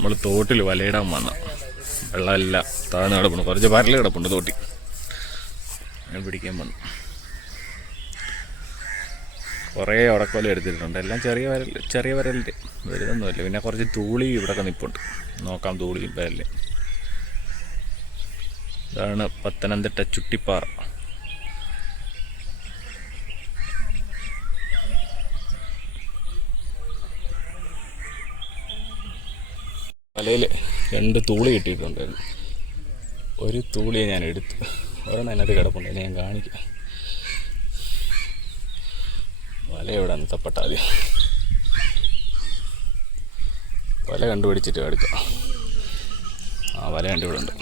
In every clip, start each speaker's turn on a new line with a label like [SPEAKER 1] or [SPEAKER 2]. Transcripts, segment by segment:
[SPEAKER 1] നമ്മൾ തോട്ടിൽ വലയിടാൻ വന്ന. വെള്ളമല്ല താഴ്ന്ന് കിടപ്പുണ്ട് കുറച്ച് പരൽ കിടപ്പുണ്ട് തോട്ടി ഞാൻ പിടിക്കാൻ വന്നു. കുറേ ഉടക്കോല എടുത്തിട്ടുണ്ട്. എല്ലാം ചെറിയ വരൽ ചെറിയ വരലിന്റെ. വലുതൊന്നുമില്ല. പിന്നെ കുറച്ച് തൂളി ഇവിടെയൊക്കെ നിൽപ്പുണ്ട് നോക്കാം തൂളി വരൽ. ഇതാണ് പത്തനംതിട്ട ചുട്ടിപ്പാറ. വലയിൽ രണ്ട് തൂളി കിട്ടിയിട്ടുണ്ടായിരുന്നു ഒരു തൂളിയെ ഞാൻ എടുത്തു. ഒരെണ്ണം അതിനകത്ത് കിടപ്പുണ്ട്. ഞാൻ കാണിക്കാം. വല എവിടെ അന്നത്തപ്പെട്ട ആദ്യം. വല കണ്ടുപിടിച്ചിട്ട് എടുക്കാം. ആ വല കണ്ടുപിടുണ്ട്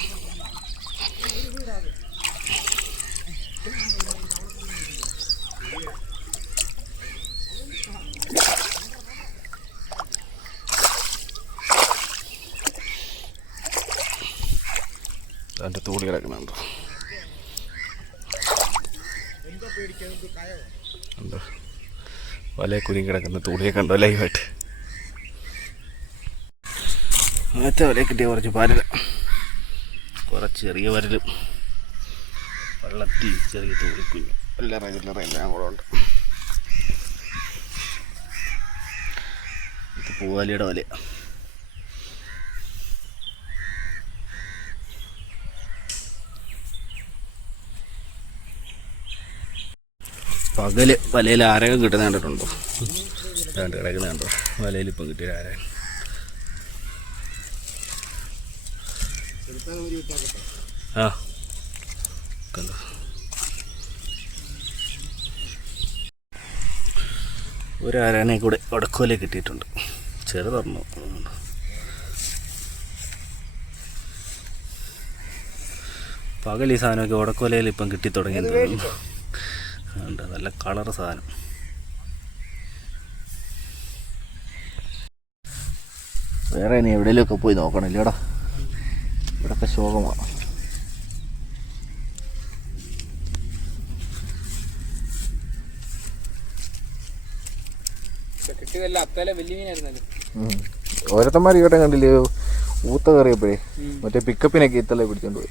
[SPEAKER 1] അതിന്റെ തൂളി കിടക്കുന്നുണ്ട്. ഉണ്ടോ വലയെ കിടക്കുന്ന തൂളിയെ കണ്ടോ ലൈവായിട്ട്? അങ്ങനത്തെ വലയെ കിട്ടിയ കുറച്ച് പരൽ കുറച്ച് ചെറിയ പരലും. വെള്ളത്തി ചെറിയ തൂളിക്കുഞ്ഞു എല്ലാം റെഗുലർ എല്ലാം കൂടെ ഉണ്ട്. ഇത് പൂവാലിയുടെ വലയാണ് പകൽ വലയിൽ ആരകം കിട്ടുന്ന കണ്ടിട്ടുണ്ടോ? കണ്ട് കിടക്കുന്ന കണ്ടോ? വലയിൽ ഇപ്പം കിട്ടിയ ആരകം ആ. ഒരു ആരാനെ കൂടെ വടക്കോലെ കിട്ടിയിട്ടുണ്ട്. ചെറുതറന്നു പകൽ ഈ സാധനമൊക്കെ വടക്കോലയിൽ ഇപ്പം കിട്ടി തുടങ്ങിയെന്ന് തോന്നുന്നു ഉണ്ട്. നല്ല കളർ സാധനം. വേറെ ഇനി എവിടെയെങ്കിലുമൊക്കെ പോയി നോക്കണം ഇവിടെ ഇവിടൊക്കെ ശോകമാണ്
[SPEAKER 2] ഓരോരുത്തന്മാർ ഇവിടെ കണ്ടില്ലേ? ഊത്ത കയറിയപ്പോഴേ. മറ്റേ പിക്കപ്പിനൊക്കെ ഇത്തല പിടിച്ചോണ്ട് പോയി.